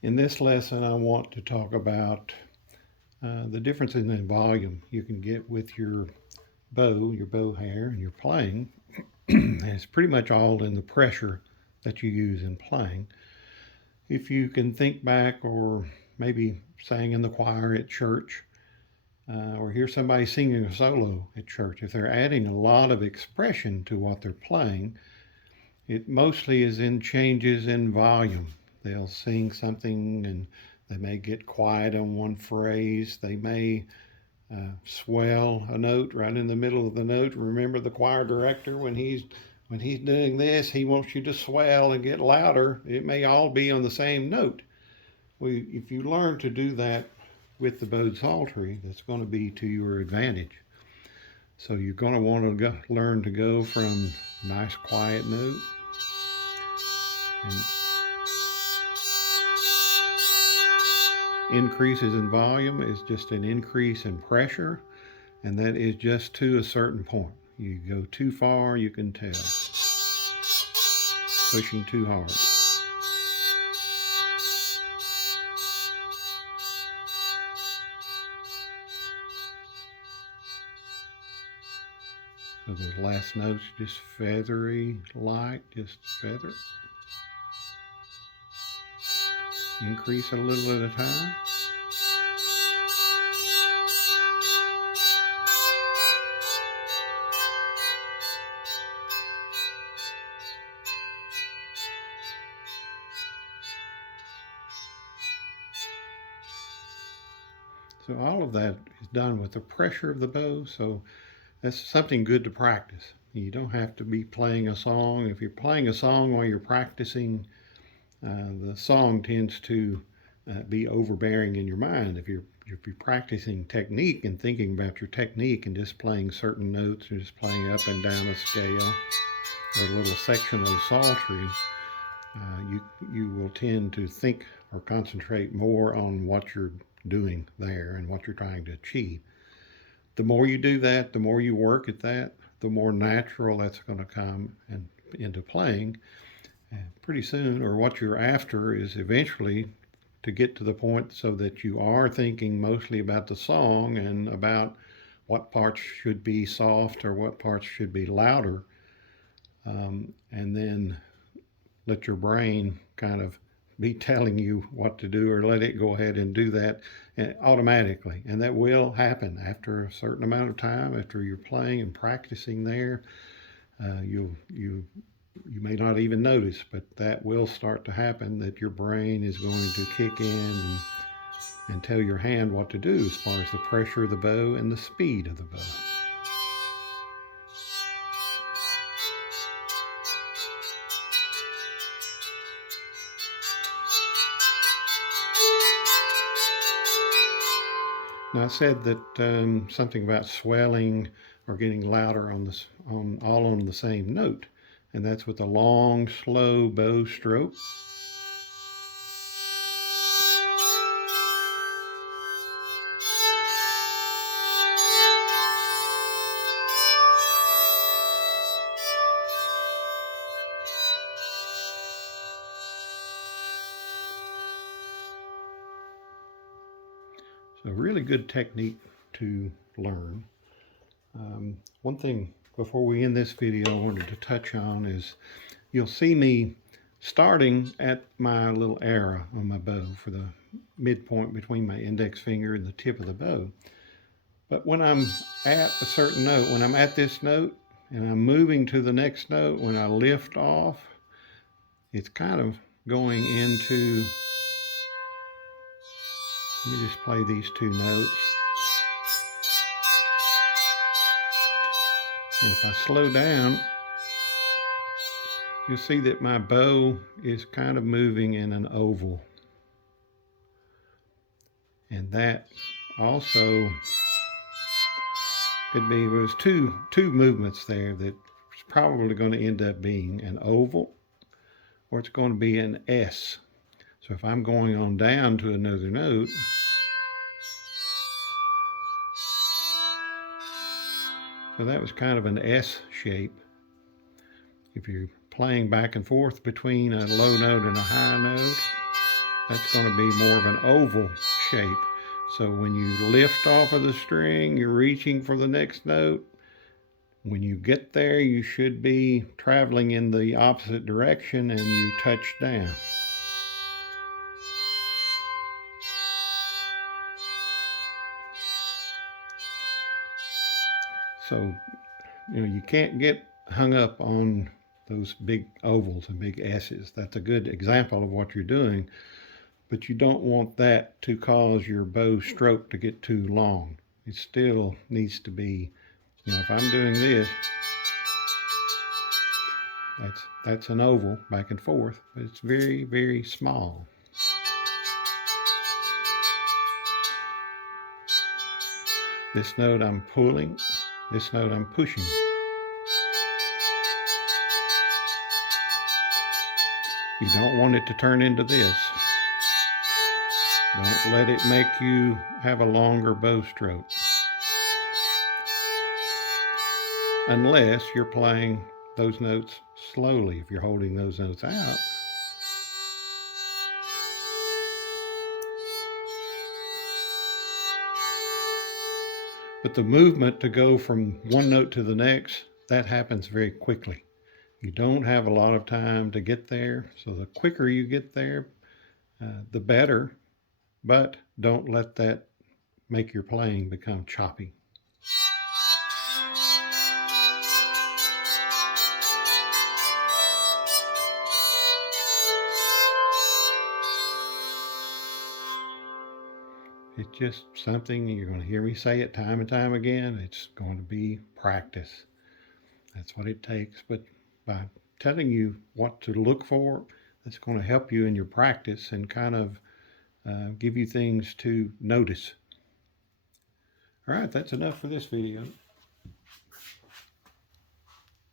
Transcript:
In this lesson, I want to talk about the differences in volume you can get with your bow hair, and your playing. It's pretty much all in the pressure that you use in playing. If you can think back, or maybe sang in the choir at church, or hear somebody singing a solo at church, if they're adding a lot of expression to what they're playing, it mostly is in changes in volume. They'll sing something and they may get quiet on one phrase. They may swell a note right in the middle of the note. Remember the choir director, when he's doing this, he wants you to swell and get louder. It may all be on the same note. Well, if you learn to do that with the bowed psaltery, that's going to be to your advantage. So you're going to want to learn to go from a nice quiet note and increases in volume is just an increase in pressure, and that is just to a certain point. You go too far, you can tell. Pushing too hard. So those last notes just feathery, light, just feather. Increase a little at a time. So all of that is done with the pressure of the bow, so that's something good to practice. You don't have to be playing a song. If you're playing a song while you're practicing, the song tends to be overbearing in your mind. If you're practicing technique and thinking about your technique and just playing certain notes, or just playing up and down a scale or a little section of psaltery, you will tend to think or concentrate more on what you're doing there and what you're trying to achieve. The more you do that, the more you work at that, the more natural that's going to come into playing. And pretty soon, or what you're after is eventually to get to the point so that you are thinking mostly about the song and about what parts should be soft or what parts should be louder, and then let your brain kind of be telling you what to do, or let it go ahead and do that automatically. And that will happen after a certain amount of time. After you're playing and practicing there, you may not even notice, but that will start to happen, that your brain is going to kick in and tell your hand what to do as far as the pressure of the bow and the speed of the bow. Now, I said that something about swelling or getting louder all on the same note, and that's with a long, slow bow stroke. So really good technique to learn. One thing before we end this video I wanted to touch on is you'll see me starting at my little arrow on my bow for the midpoint between my index finger and the tip of the bow. But when I'm at a certain note, when I'm at this note and I'm moving to the next note, when I lift off, it's kind of going into, let me just play these two notes. And if I slow down, you'll see that my bow is kind of moving in an oval. And that also could be, there's two movements there that's probably going to end up being an oval, or it's going to be an S. So if I'm going on down to another note, so that was kind of an S shape. If you're playing back and forth between a low note and a high note, that's going to be more of an oval shape. So when you lift off of the string, you're reaching for the next note. When you get there, you should be traveling in the opposite direction and you touch down. So, you can't get hung up on those big ovals and big S's. That's a good example of what you're doing, but you don't want that to cause your bow stroke to get too long. It still needs to be, if I'm doing this, that's an oval back and forth, but it's very, very small. This note I'm pulling, this note I'm pushing. You don't want it to turn into this. Don't let it make you have a longer bow stroke. Unless you're playing those notes slowly, if you're holding those notes out. But the movement to go from one note to the next, that happens very quickly. You don't have a lot of time to get there, so the quicker you get there, the better, but don't let that make your playing become choppy. It's just something you're going to hear me say it time and time again. It's going to be practice. That's what it takes. But by telling you what to look for, that's going to help you in your practice and kind of give you things to notice. All right, that's enough for this video.